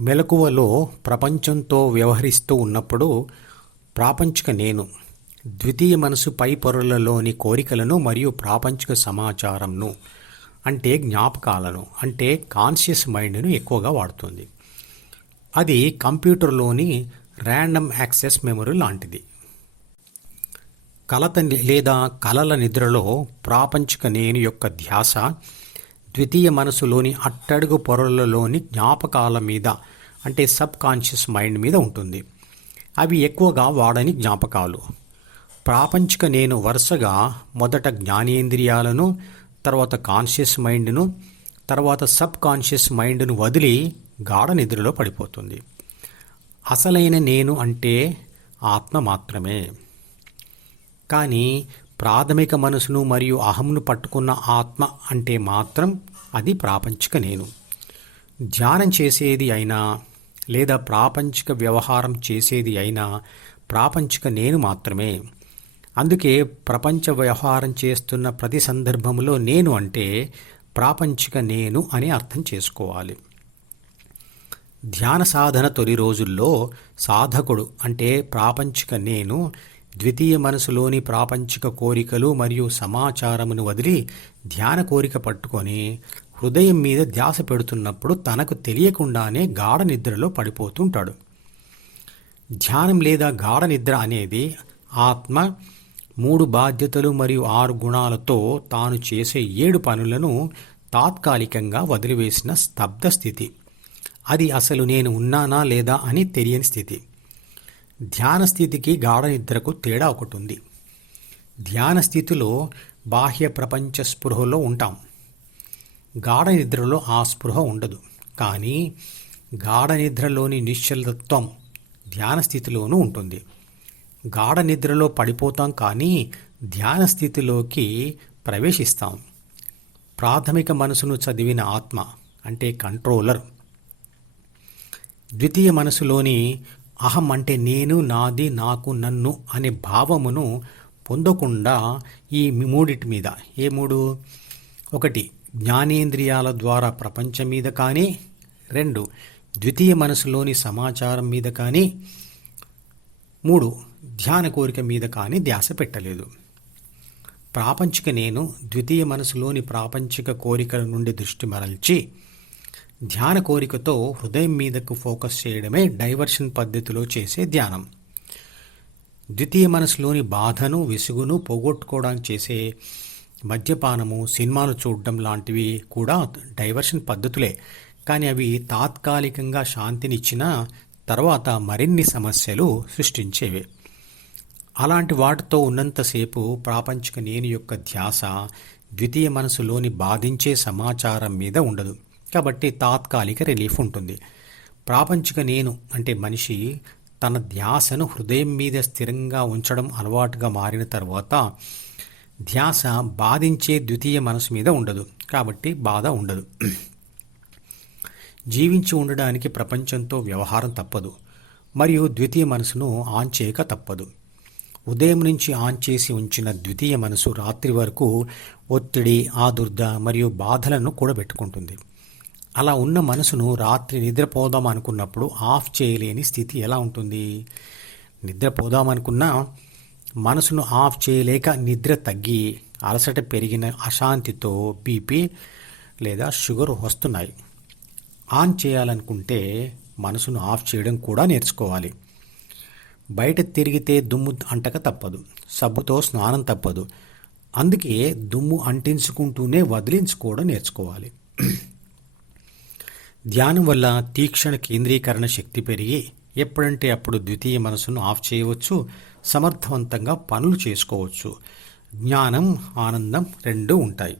మెలకువలో ప్రపంచంతో వ్యవహరిస్తూ ఉన్నప్పుడు ప్రాపంచిక నేను ద్వితీయ మనసు పై పొరలలోని కోరికలను మరియు ప్రాపంచిక సమాచారంను అంటే జ్ఞాపకాలను అంటే కాన్షియస్ మైండ్ను ఎక్కువగా వాడుతుంది. అది కంప్యూటర్లోని ర్యాండమ్ యాక్సెస్ మెమరీ లాంటిది. కలత లేదా కలల నిద్రలో ప్రాపంచిక నేను యొక్క ధ్యాస ద్వితీయ మనసులోని అట్టడుగు పొరలలోని జ్ఞాపకాల మీద అంటే సబ్ కాన్షియస్ మైండ్ మీద ఉంటుంది. అవి ఎక్కువగా వాడని జ్ఞాపకాలు. ప్రాపంచిక నేను వరుసగా మొదట జ్ఞానేంద్రియాలను తర్వాత కాన్షియస్ మైండ్ను తర్వాత సబ్ కాన్షియస్ మైండ్ను వదిలి గాఢ నిద్రలో పడిపోతుంది. అసలైన నేను అంటే ఆత్మ మాత్రమే. కానీ ప్రాథమిక మనసును మరియు అహంను పట్టుకున్న ఆత్మ అంటే మాత్రం అది ప్రాపంచిక నేను. ధ్యానం చేసేది అయినా లేదా ప్రాపంచిక వ్యవహారం చేసేది అయినా ప్రాపంచిక నేను మాత్రమే. అందుకే ప్రపంచ వ్యవహారం చేస్తున్న ప్రతి సందర్భంలో నేను అంటే ప్రాపంచిక నేను అని అర్థం చేసుకోవాలి. ధ్యాన సాధన తొలి రోజుల్లో సాధకుడు అంటే ప్రాపంచిక నేను ద్వితీయ మనసులోని ప్రాపంచిక కోరికలు మరియు సమాచారమును వదిలి ధ్యాన కోరిక పట్టుకొని హృదయం మీద ధ్యాస పెడుతున్నప్పుడు తనకు తెలియకుండానే గాఢ నిద్రలో పడిపోతుంటాడు. ధ్యానం లేదా గాఢ నిద్ర అనేది ఆత్మ మూడు బాధ్యతలు మరియు ఆరు గుణాలతో తాను చేసే ఏడు పనులను తాత్కాలికంగా వదిలివేసిన స్తబ్ద స్థితి. అది అసలు నేను ఉన్నానా లేదా అని తెలియని స్థితి. ధ్యాన స్థితికి గాఢ నిద్రకు తేడా ఒకటి ఉంది ధ్యాన స్థితిలో బాహ్య ప్రపంచ స్పృహలో ఉంటాం. గాఢ నిద్రలో ఆ స్పృహ ఉండదు. కానీ గాఢ నిద్రలోని నిశ్చలత్వం ధ్యాన స్థితిలోనూ ఉంటుంది. గాఢ నిద్రలో పడిపోతాం కానీ ధ్యాన స్థితిలోకి ప్రవేశిస్తాం. ప్రాథమిక మనసును చదివిన ఆత్మ అంటే కంట్రోలర్. ద్వితీయ మనసులోని అహం అంటే నేను నాది నాకు నన్ను అనే భావమును పొందకుండా ఈ మూడిటి మీద. ఏ మూడు? ఒకటి జ్ఞానేంద్రియాల ద్వారా ప్రపంచం మీద కానీ రెండు ద్వితీయ మనసులోని సమాచారం మీద కానీ మూడు ధ్యాన కోరిక మీద కానీ ధ్యాస పెట్టలేదు. ప్రాపంచిక నేను ద్వితీయ మనసులోని ప్రాపంచిక కోరికల నుండి దృష్టి మరల్చి ధ్యాన కోరికతో హృదయం మీదకు ఫోకస్ చేయడమే డైవర్షన్ పద్ధతిలో చేసే ధ్యానం. ద్వితీయ మనసులోని బాధను విసుగును పోగొట్టుకోవడానికి చేసే మద్యపానము సినిమాలు చూడడం లాంటివి కూడా డైవర్షన్ పద్ధతులే. కానీ అవి తాత్కాలికంగా శాంతినిచ్చిన తర్వాత మరిన్ని సమస్యలు సృష్టించేవి. అలాంటి వాటితో ఉన్నంతసేపు ప్రాపంచిక నేను యొక్క ధ్యాస ద్వితీయ మనసులోని బాధించే సమాచారం మీద ఉండదు. కాబట్టి తాత్కాలిక రిలీఫ్ ఉంటుంది. ప్రాపంచిక నేను అంటే మనిషి తన ధ్యాసను హృదయం మీద స్థిరంగా ఉంచడం అలవాటుగా మారిన తర్వాత ధ్యాస బాధించే ద్వితీయ మనసు మీద ఉండదు. కాబట్టి బాధ ఉండదు. జీవించి ఉండడానికి ప్రపంచంతో వ్యవహారం తప్పదు. మరియు ద్వితీయ మనసును ఆన్ చేయక తప్పదు. ఉదయం నుంచి ఆన్ చేసి ఉంచిన ద్వితీయ మనసు రాత్రి వరకు ఒత్తిడి ఆదుర్ద మరియు బాధలను కూడబెట్టుకుంటుంది. అలా ఉన్న మనసును రాత్రి నిద్రపోదాం అనుకున్నప్పుడు ఆఫ్ చేయలేని స్థితి ఎలా ఉంటుంది? నిద్రపోదాం అనుకున్నా మనసును ఆఫ్ చేయలేక నిద్ర తగ్గి అలసట పెరిగిన అశాంతితో బీపీ లేదా షుగర్ వస్తున్నాయి. ఆన్ చేయాలనుకుంటే మనసును ఆఫ్ చేయడం కూడా నేర్చుకోవాలి. బయట తిరిగితే దుమ్ము అంటక తప్పదు. సబ్బుతో స్నానం తప్పదు. అందుకే దుమ్ము అంటించుకుంటూనే వదిలించుకోవడం నేర్చుకోవాలి. ధ్యానం వల్ల తీక్షణ కేంద్రీకరణ శక్తి పెరిగి ఎప్పుడంటే అప్పుడు ద్వితీయ మనసును ఆఫ్ చేయవచ్చు సమర్థవంతంగా పనులు చేసుకోవచ్చు. జ్ఞానం ఆనందం రెండూ ఉంటాయి.